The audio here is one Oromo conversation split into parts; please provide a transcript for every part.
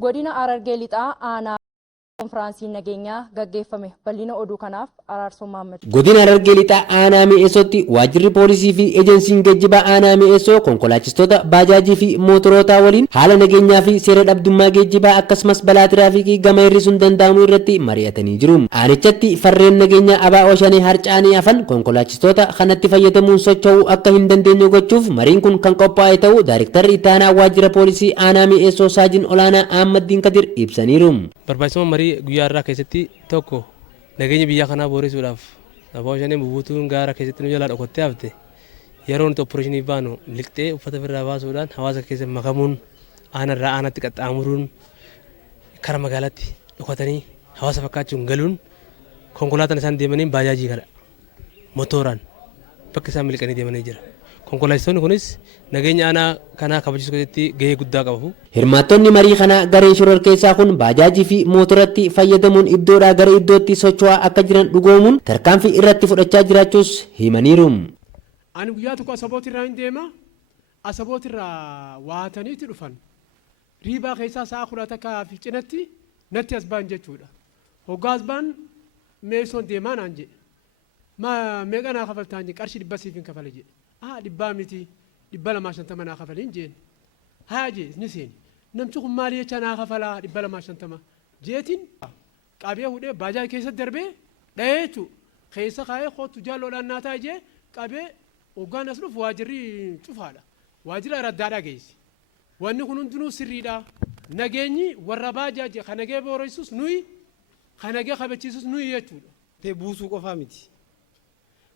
Godina Harargee Lixaa aanaa konfiraansiin nageenyaa gaggeeffame bal'ina oduu kanaaf Araarsoo Mahammad. Godina Harargee Lixaa aanaa mi'eessootti waajjirri poolisii fi ejensiin geejjibaa aanaa mi'eessoo konkolaachistoota baajaajii fi mootorotaa waliin haala nageenyaa fi seera dhabdummaa geejjibaa akkasumas balaa tiraafikii gama hir'isuun danda'amu irratti mari'atanii jiru. Aanichatti farreen nageenyaa ABO shanee harcaanii hafan konkolaachistoota kanatti fayyadamuun socho'uu akka hin dandeenye gochuuf mariin kun kan qophaa'e ta'uu Daayirektarri itti aanaa waajjira poolisii aanaa mi'eessoo Saajin Olaanaa Ahmaddiin Kadir ibsaniiru. Barbaachisummaa marii guyyaa irraa keessatti tokko nageenya biyya kanaa boorisuudhaaf ABO shanee bubuutuun gaara keessatti nu jalaa dhokottee hafte yeroo nuti opereeshinii baanu liqxee uffata ofirraa baasuudhaan hawaasa keessa makamuun aanarraa aanatti qaxxaamuruun kara magaalaatti dhokatanii hawaasa fakkaachuun galuun konkolaataan isaan deemaniin baajaajii kana motoraan bakka isaan miliqanii deemanii jira. Konkolaachistoonni kunis nageenya aanaa kanaa kabachiisuu keessatti gahee guddaa qabu. Hirmaattonni marii kanaa gareen shororkeessaa kun baajaajii fi mootoratti fayyadamuun iddoodhaa gara iddootti socho'aa akka jiran dhugoomuun tarkaanfii irratti fudhachaa jiraachuus himaniiru. Ani guyyaa tokko Asaboot irraa hin deema. Asaboot irraa waataniitti dhufan. Riibaa keessaa sa'a 10 fi cinatti natti as ba'an jechuudha. Hoggaa as ba'an meeshoon deemaa naan jedhe. Meeqa naa kafaltaan jedhe qarshii 100 siif hin kafale jedhe. Dhibbaa miti 250 naa kafaliin jeen. Haa jee ni seeni. Namchi kun maali jecha naa kafalaa 250 jeetiin qabee hudhee baajaa keessatti darbee dhahee jechuudha. Keessa kaayee kootu jaalloodhaan naa taa'e jee qabee hoggaan as dhufu waajirri cufaadha. Waajjira raddaadhaa geessi. Wanni kun hundinuu sirriidha. Nageenyi warra baajaaji kan nagee booressisus nuyi kan nagee kabachiisus nuyi jechuudha. Tee buusuu qofaa miti.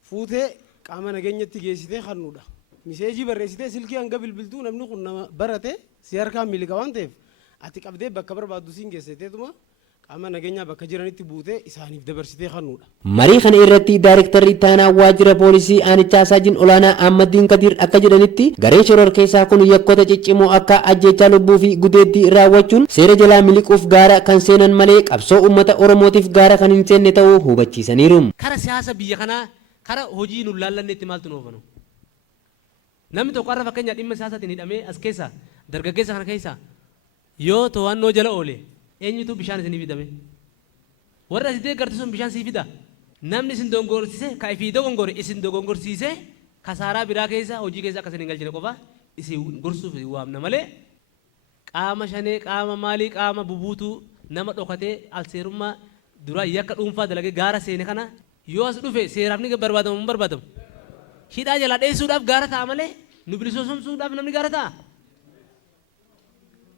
Fuutee qaama nageenyatti geessitee kannuudha. Miseejii barreessitee silkii hanga bilbiltuu namni kun nama barate si harkaan miliqa waan ta'eef ati qabdee bakka barbaaddu siin geessiteetuma qaama nageenyaa bakka jiranitti buutee isaaniif dabarsitee kannuudha. Marii kana irratti Daayirektarri itti aanaa waajjira poolisii aanichaa Saajin Olaanaa Ahmaddiin Kadir akka jedhanitti gareen shororkeessaa kun yakkoota ciccimoo akka ajjeechaa lubbuu fi gudeeddii raawwachuun seera jalaa miliquuf gaara kan seenan malee qabsoo uummata Oromootiif gaara kan hin seenne ta'uu hubachiisaniiru. Kara siyaasa biyya kanaa kara hojii nu laallanneetti maaltu nuuf nu? Namni tokko har'a fakkeenya dhimma siyaasaatiin hidhamee as keessa dargaggeessa kana keessa yoo to'annoo jala oole eenyutu bishaan isinii fidame? Warra isin deeggartu sun bishaan sii fida. Namni isin dogongorsiise ka ifii dogongore isin dogongorsiise kasaaraa biraa keessa hojii keessa akka isin hin galchine qofa isin gorsuuf waamna malee qaama shanee qaama maalii qaama bubuutuu nama dhokatee alseerummaa dura yakka dhuunfaa dalagee gaara seene kana yoo as dhufe seeraaf ni barbaadamu hin barbaadamu. Hidhaa jalaa dheessuudhaaf gaara ta'a malee nu bilisoomsuudhaaf namni gaara ta'a.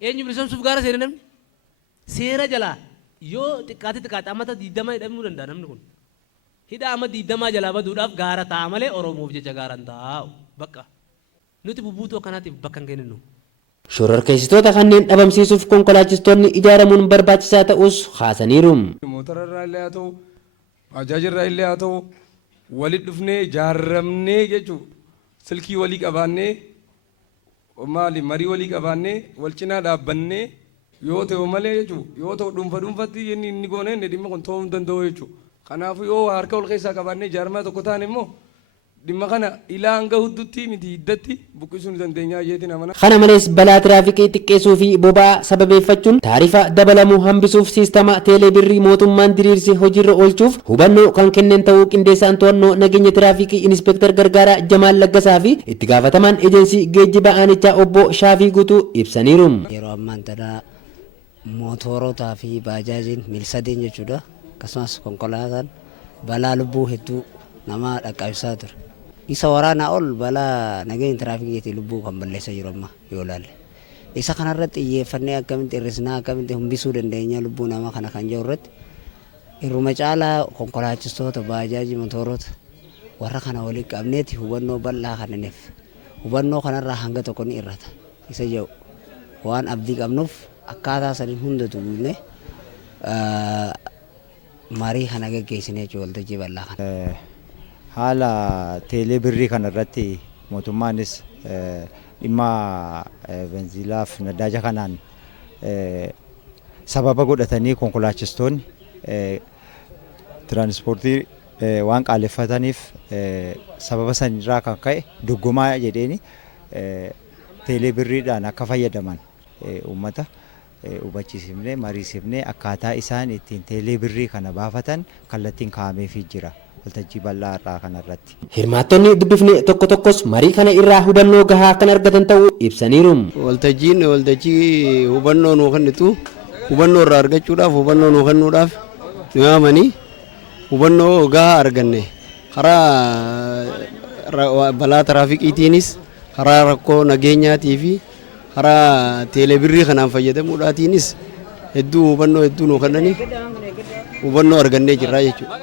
Eenyu bilisoomsuuf gaara seene namni? Seera jalaa yoo xiqqaate ammata 20 hidhamuu danda'a namni kun. Hidhaa amma 20 jalaa baduudhaaf gaara ta'a malee Oromoof jecha gaara hin taa'u. Bakka nuti bubuutuu akkanaatiif bakka hin kenninnu. Shororkeessitoota kanneen dhabamsiisuuf konkolaachistoonni ijaaramuun barbaachisaa ta'us haasaniiru. Motora irraa illee haa ta'u, baajaajii irraa illee haa ta'u, walitti dhufnee ijaarramnee jechuudha. Silkii walii qabaannee maali marii walii qabaannee wal cinaa dhaabbannee yoo ta'u malee jechuudha. Yoo ta'u dhuunfatti inni goone inni dhimma kun ta'uu hin danda'u jechuudha. Kanaafuu yoo harka wal keessaa qabaannee ijaarmaa tokko taane immoo dhimma kana ilaa hanga hudduutti miti hiddatti buqqisuu ni dandeenya jeetiin amana. Kana malees balaa tiraafikii xiqqeessuu fi boba'aa sababeeffachuun taarifa dabalamuu hambisuuf siistama teelee birrii mootummaan diriirse hojiirra oolchuuf hubannoo kan kennan ta'uu qindeessaan to'annoo nageenya tiraafikii Inspektar Gargaaraa Jamaal Laggasaa fi itti gaafatamaan ejensii geejjiba aanichaa obbo Shaafii Guutuu ibsaniiru. Yeroo ammaan tana mootorotaa fi baajaajiin miilsadeen jechuudha. Akkasumas konkolaataan balaa lubbuu hedduu nama dhaqqabsiisaa ture. Isa waraanaa ol balaa nageenya tiraafikiitiin lubbuu kan balleessaa jiru amma yoo ilaalle. Isa kanarratti xiyyeeffannee akkamitti hir'isnaa akkamitti hambisuu dandeenya lubbuu namaa kana kan jiru irratti irruma caalaa konkolaachistoota baajaajii motorota warra kana walii qabneeti hubannoo bal'aa kennineef. Hubannoo kanarraa hanga tokko ni irrata. Isa jedhu waan abdii qabnuuf akkaataa saniin hundatu guunnee marii kana gaggeessinee jechuudha waltajjii bal'aa kana. Haala teelee birrii kanarratti mootummaanis dhimma benziilaaf nadaaja kanaan sababa godhatanii konkolaachistoonni tiraanspoortii waan qaaleffataniif sababa sanirraa kan ka'e doggomaa jedheeni teelee birriidhaan akka fayyadaman uummata hubachiisifnee mariisifnee akkaataa isaan ittiin teelee birrii kana baafatan kallattiin kaa'ameefii jira waltajjii bal'aa irraa kanarratti. Hirmaattonni dubbifne tokko tokkos marii kana irraa hubannoo gahaa kan argatan ta'uu ibsaniiru. Waltajjii hubannoo nuu kennitu hubannoo irraa argachuudhaaf hubannoo nuu kennuudhaaf nu yaamanii hubannoo gahaa arganne karaa balaa tiraafikiitiinis karaa rakkoo nageenyaatii fi karaa teelebirrii kanaan fayyadamuudhaatiinis hedduu hubannoo hedduu nuu kennanii hubannoo argannee jirra jechuudha.